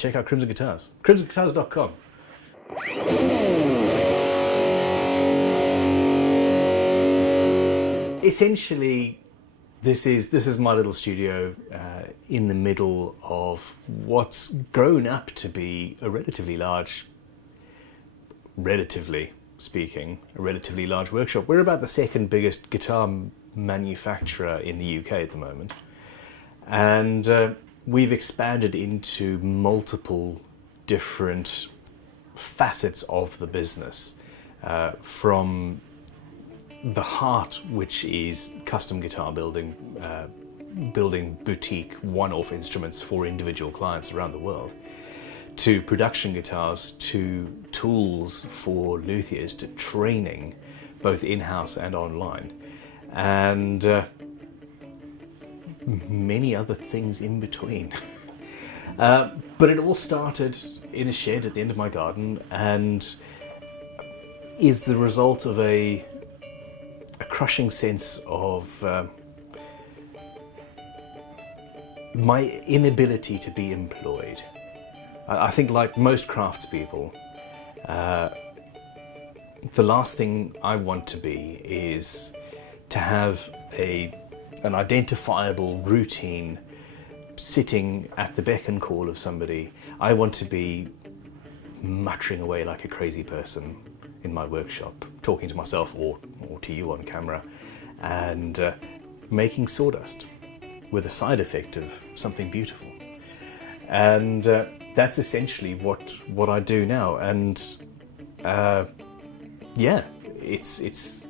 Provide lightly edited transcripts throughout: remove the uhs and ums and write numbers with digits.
check out Crimson Guitars. crimsonguitars.com. Essentially, this is my little studio in the middle of what's grown up to be a relatively large workshop. We're about the second biggest guitar manufacturer in the UK at the moment, and we've expanded into multiple different facets of the business, from the heart, which is custom guitar building, building boutique one-off instruments for individual clients around the world, to production guitars, to tools for luthiers, to training, both in-house and online, and many other things in between. But it all started in a shed at the end of my garden, and is the result of a crushing sense of my inability to be employed. I think, like most craftspeople, the last thing I want to be is to have an identifiable routine sitting at the beck and call of somebody. I want to be muttering away like a crazy person in my workshop, talking to myself or to you on camera, and making sawdust with a side effect of something beautiful. And that's essentially what I do now. And yeah, it's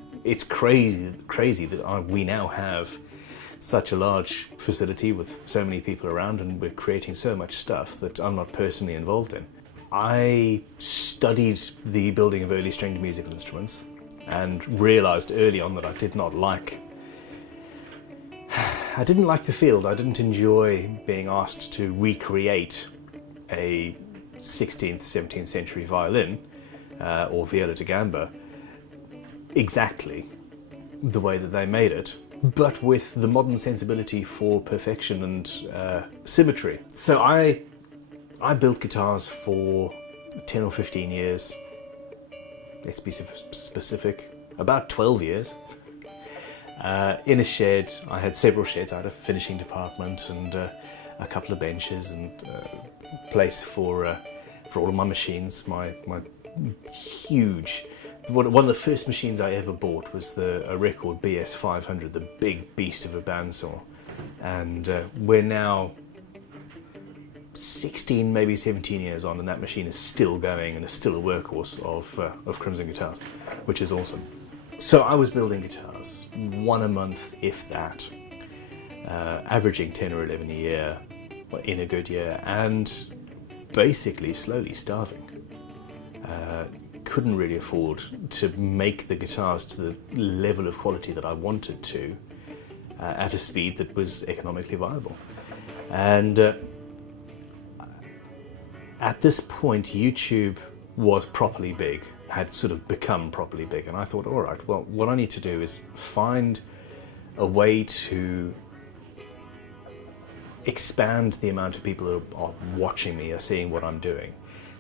crazy that we now have such a large facility with so many people around, and we're creating so much stuff that I'm not personally involved in. I studied the building of early stringed musical instruments and realized early on that I didn't like the field. I didn't enjoy being asked to recreate a 16th, 17th century violin or viola da gamba exactly the way that they made it, but with the modern sensibility for perfection and symmetry. So I built guitars for 10 or 15 years. Let's be specific, about 12 years. In a shed. I had several sheds. I had a finishing department and a couple of benches and a place for all of my machines. My huge, one of the first machines I ever bought was a Record BS 500, the big beast of a bandsaw. And we're now 16, maybe 17 years on, and that machine is still going and is still a workhorse of Crimson Guitars, which is awesome. So I was building guitars, one a month, if that, averaging 10 or 11 a year in a good year, and basically slowly starving. Couldn't really afford to make the guitars to the level of quality that I wanted to at a speed that was economically viable. And at this point, YouTube was properly big, had sort of become properly big, and I thought, all right, well, what I need to do is find a way to expand the amount of people who are watching me, are seeing what I'm doing.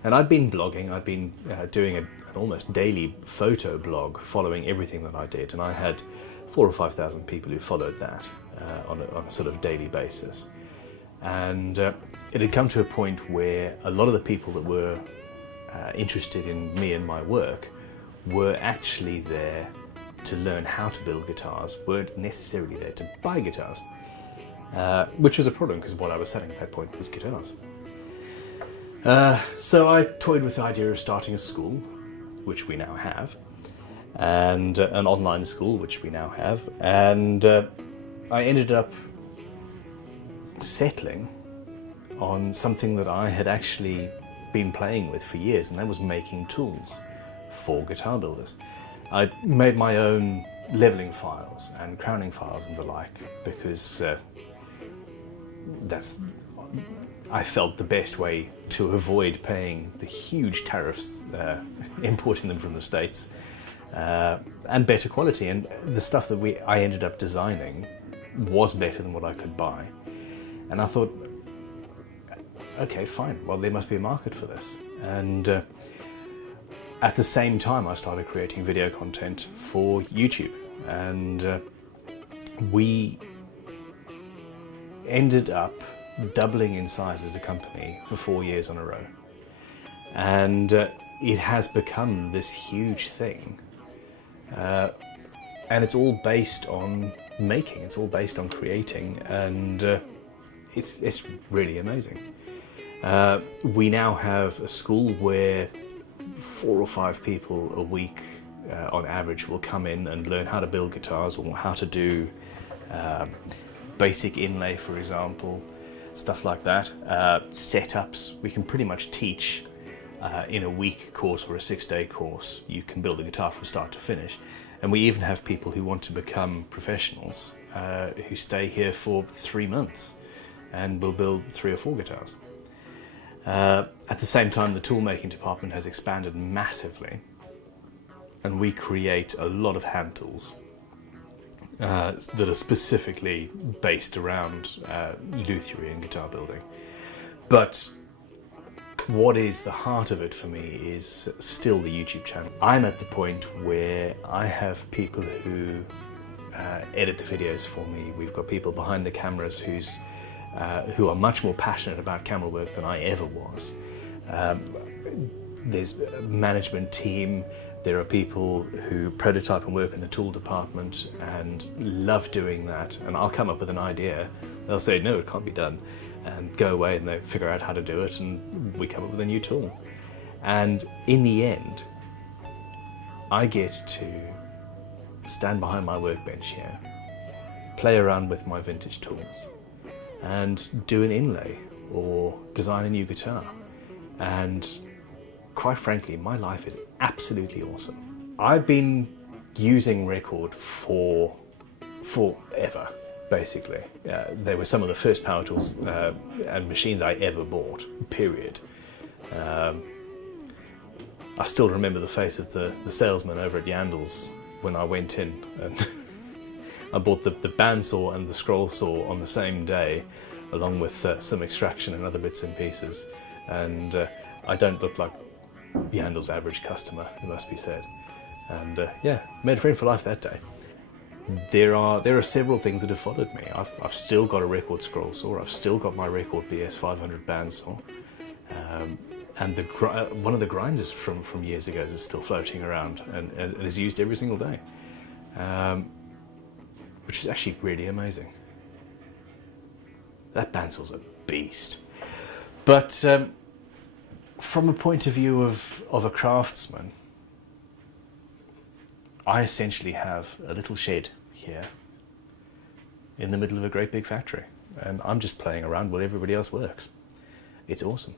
And I'd been blogging, I'd been doing an almost daily photo blog following everything that I did, and I had 4,000 or 5,000 people who followed that on a sort of daily basis. And it had come to a point where a lot of the people that were interested in me and my work were actually there to learn how to build guitars, weren't necessarily there to buy guitars, which was a problem because what I was selling at that point was guitars. So I toyed with the idea of starting a school, which we now have, and an online school, which we now have, and I ended up settling on something that I had actually been playing with for years, and that was making tools for guitar builders. I made my own leveling files and crowning files and the like, because I felt the best way to avoid paying the huge tariffs importing them from the States, and better quality. And the stuff that I ended up designing was better than what I could buy. And I thought, okay, fine, well, there must be a market for this. And at the same time, I started creating video content for YouTube, and we ended up doubling in size as a company for 4 years in a row. And it has become this huge thing. And it's all based on making, it's all based on creating, and it's really amazing. We now have a school where 4 or 5 people a week on average will come in and learn how to build guitars, or how to do basic inlay, for example, stuff like that. Setups, we can pretty much teach in a week course or a 6-day course. You can build a guitar from start to finish. And we even have people who want to become professionals who stay here for 3 months and will build 3 or 4 guitars. At the same time, the tool making department has expanded massively, and we create a lot of hand tools that are specifically based around luthiery and guitar building. But what is the heart of it for me is still the YouTube channel. I'm at the point where I have people who edit the videos for me. We've got people behind the cameras who are much more passionate about camera work than I ever was. There's a management team. There are people who prototype and work in the tool department and love doing that. And I'll come up with an idea. They'll say, no, it can't be done, and go away and they figure out how to do it, and we come up with a new tool. And in the end, I get to stand behind my workbench here, play around with my vintage tools, and do an inlay or design a new guitar. And quite frankly, my life is absolutely awesome. I've been using Record for forever, basically. They were some of the first power tools and machines I ever bought, period. I still remember the face of the salesman over at Yandel's when I went in, and I bought the bandsaw and the scroll saw on the same day, along with some extraction and other bits and pieces. And I don't look like Yandel's average customer, it must be said. And yeah, made a friend for life that day. There are several things that have followed me. I've still got a Record scroll saw. I've still got my Record BS 500 bandsaw. And one of the grinders from years ago is still floating around and is used every single day, which is actually really amazing. That bandsaw's a beast. But from a point of view of a craftsman, I essentially have a little shed here in the middle of a great big factory, and I'm just playing around while everybody else works. It's awesome.